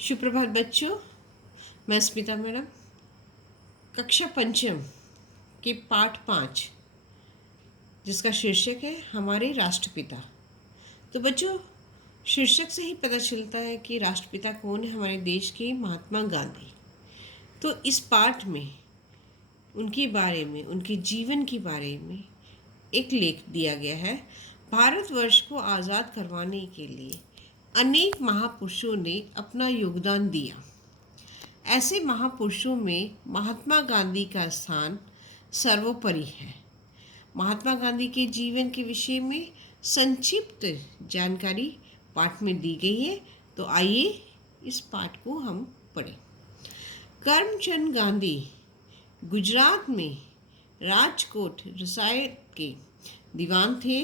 सुप्रभात बच्चों, मैं स्मिता मैडम कक्षा पंचम के पाठ 5 जिसका शीर्षक है हमारे राष्ट्रपिता। तो बच्चों, शीर्षक से ही पता चलता है कि राष्ट्रपिता कौन है। हमारे देश के महात्मा गांधी। तो इस पाठ में उनके बारे में, उनके जीवन के बारे में एक लेख दिया गया है। भारतवर्ष को आज़ाद करवाने के लिए अनेक महापुरुषों ने अपना योगदान दिया। ऐसे महापुरुषों में महात्मा गांधी का स्थान सर्वोपरि है। महात्मा गांधी के जीवन के विषय में संक्षिप्त जानकारी पाठ में दी गई है। तो आइए इस पाठ को हम पढ़ें। करमचंद गांधी गुजरात में राजकोट रियासत के दीवान थे।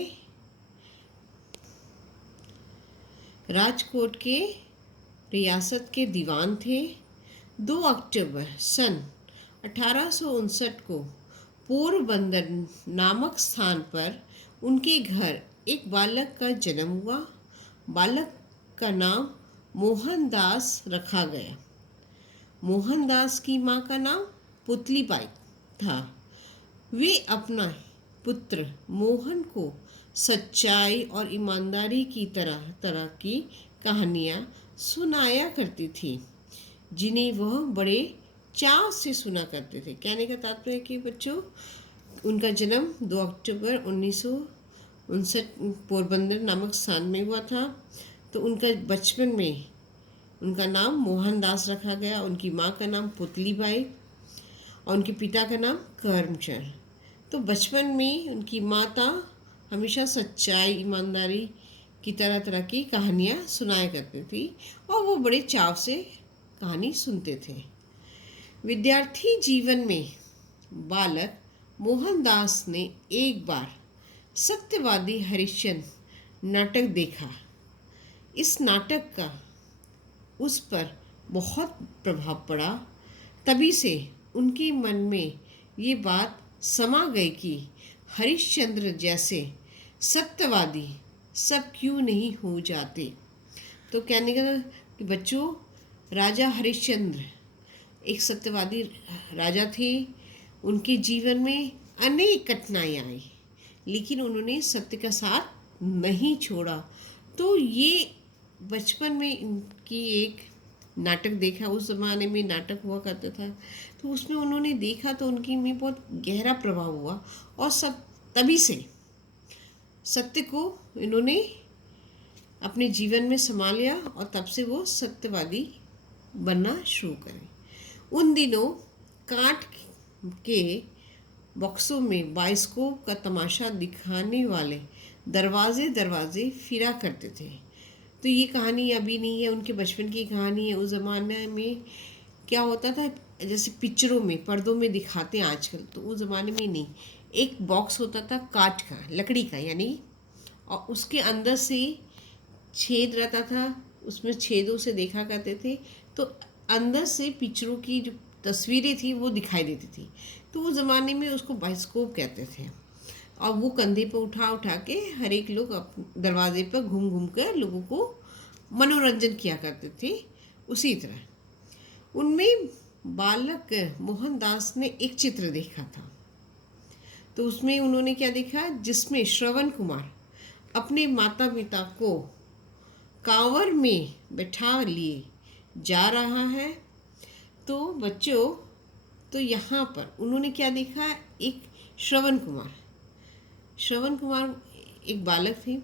राजकोट के रियासत के दीवान थे। 2 अक्टूबर सन 1859 को पोरबंदर नामक स्थान पर उनके घर एक बालक का जन्म हुआ। बालक का नाम मोहनदास रखा गया। मोहनदास की माँ का नाम पुतलीबाई था। वे अपना पुत्र मोहन को सच्चाई और ईमानदारी की तरह तरह की कहानियाँ सुनाया करती थी, जिन्हें वह बड़े चाव से सुना करते थे। कहने का तात्पर्य है कि बच्चों, उनका जन्म 2 अक्टूबर 1959 पोरबंदर नामक स्थान में हुआ था। तो उनका बचपन में उनका नाम मोहनदास रखा गया। उनकी माँ का नाम पुतलीबाई और उनके पिता का नाम करमचंद। तो बचपन में उनकी माता हमेशा सच्चाई, ईमानदारी की तरह तरह की कहानियाँ सुनाया करती थी और वो बड़े चाव से कहानी सुनते थे। विद्यार्थी जीवन में बालक मोहनदास ने एक बार सत्यवादी हरिश्चंद्र नाटक देखा। इस नाटक का उस पर बहुत प्रभाव पड़ा। तभी से उनके मन में ये बात समा गई कि हरिश्चंद्र जैसे सत्यवादी सब क्यों नहीं हो जाते। तो कहने का कि बच्चों, राजा हरिश्चंद्र एक सत्यवादी राजा थे। उनके जीवन में अनेक कठिनाइयाँ आई, लेकिन उन्होंने सत्य का साथ नहीं छोड़ा। तो ये बचपन में इनकी एक नाटक देखा। उस ज़माने में नाटक हुआ करता था, तो उसमें उन्होंने देखा तो उनकी में बहुत गहरा प्रभाव हुआ और सब तभी से सत्य को इन्होंने अपने जीवन में संभाल लिया और तब से वो सत्यवादी बनना शुरू करें। उन दिनों काठ के बक्सों में बाइस्कोप का तमाशा दिखाने वाले दरवाजे दरवाजे फिरा करते थे। तो ये कहानी अभी नहीं है, उनके बचपन की कहानी है। उस ज़माने में क्या होता था, जैसे पिक्चरों में, पर्दों में दिखाते हैं आजकल, तो उस ज़माने में नहीं। एक बॉक्स होता था काठ का, लकड़ी का यानी, और उसके अंदर से छेद रहता था। उसमें छेदों से देखा करते थे, तो अंदर से पिक्चरों की जो तस्वीरें थी वो दिखाई देती थी। तो उस ज़माने में उसको बाइस्कोप कहते थे। और वो कंधे पर उठा उठा के हर एक लोग दरवाजे पर घूम घूम कर लोगों को मनोरंजन किया करते थे। उसी तरह उनमें बालक मोहनदास ने एक चित्र देखा था। तो उसमें उन्होंने क्या देखा, जिसमें श्रवण कुमार अपने माता पिता को कांवर में बैठा लिए जा रहा है। तो बच्चों, तो यहाँ पर उन्होंने क्या देखा, एक श्रवण कुमार एक बालक थे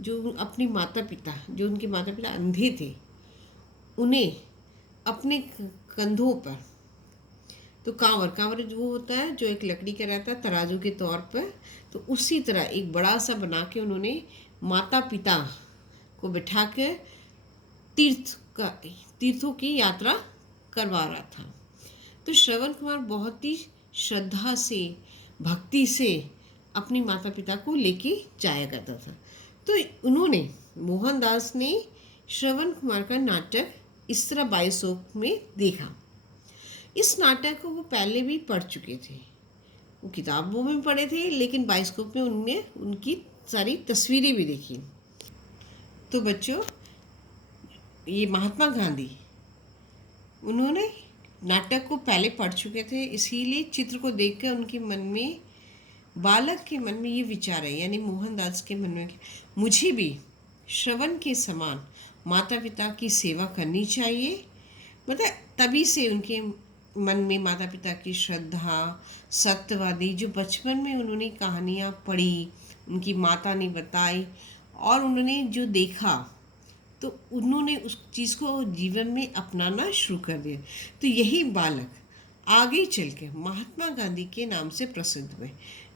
जो अपनी माता पिता, जो उनके माता पिता अंधे थे, उन्हें अपने कंधों पर, तो कांवर जो होता है, जो एक लकड़ी का रहता है तराजू के तौर पर, तो उसी तरह एक बड़ा सा बना के उन्होंने माता पिता को बिठा कर तीर्थों की यात्रा करवा रहा था। तो श्रवण कुमार बहुत ही श्रद्धा से, भक्ति से अपनी माता पिता को लेके जाया करता था। तो उन्होंने, मोहनदास ने श्रवण कुमार का नाटक इस तरह बाइस्कोप में देखा। इस नाटक को वो पहले भी पढ़ चुके थे, वो किताबों में पढ़े थे, लेकिन बाइस्कोप में उनने उनकी सारी तस्वीरें भी देखी। तो बच्चों, ये महात्मा गांधी उन्होंने नाटक को पहले पढ़ चुके थे, इसीलिए चित्र को देखकर उनके मन में, बालक के मन में ये विचार है, यानी मोहनदास के मन में, मुझे भी श्रवण के समान माता पिता की सेवा करनी चाहिए। मतलब तभी से उनके मन में माता पिता की श्रद्धा, सत्यवादी, जो बचपन में उन्होंने कहानियाँ पढ़ी, उनकी माता ने बताई और उन्होंने जो देखा, तो उन्होंने उस चीज़ को जीवन में अपनाना शुरू कर दिया। तो यही बालक आगे चल के महात्मा गांधी के नाम से प्रसिद्ध हुए।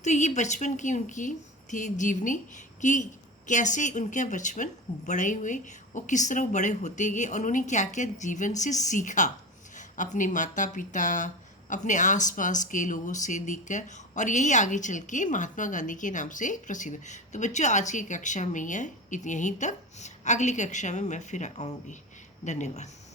तो ये बचपन की उनकी थी जीवनी कि कैसे उनका बचपन बड़े हुए और किस तरह बड़े होते गए और उन्होंने क्या क्या जीवन से सीखा, अपने माता पिता, अपने आसपास के लोगों से देखकर, और यही आगे चल के महात्मा गांधी के नाम से प्रसिद्ध है। तो बच्चों, आज की कक्षा में यहीं तक। अगली कक्षा में मैं फिर आऊँगी। धन्यवाद।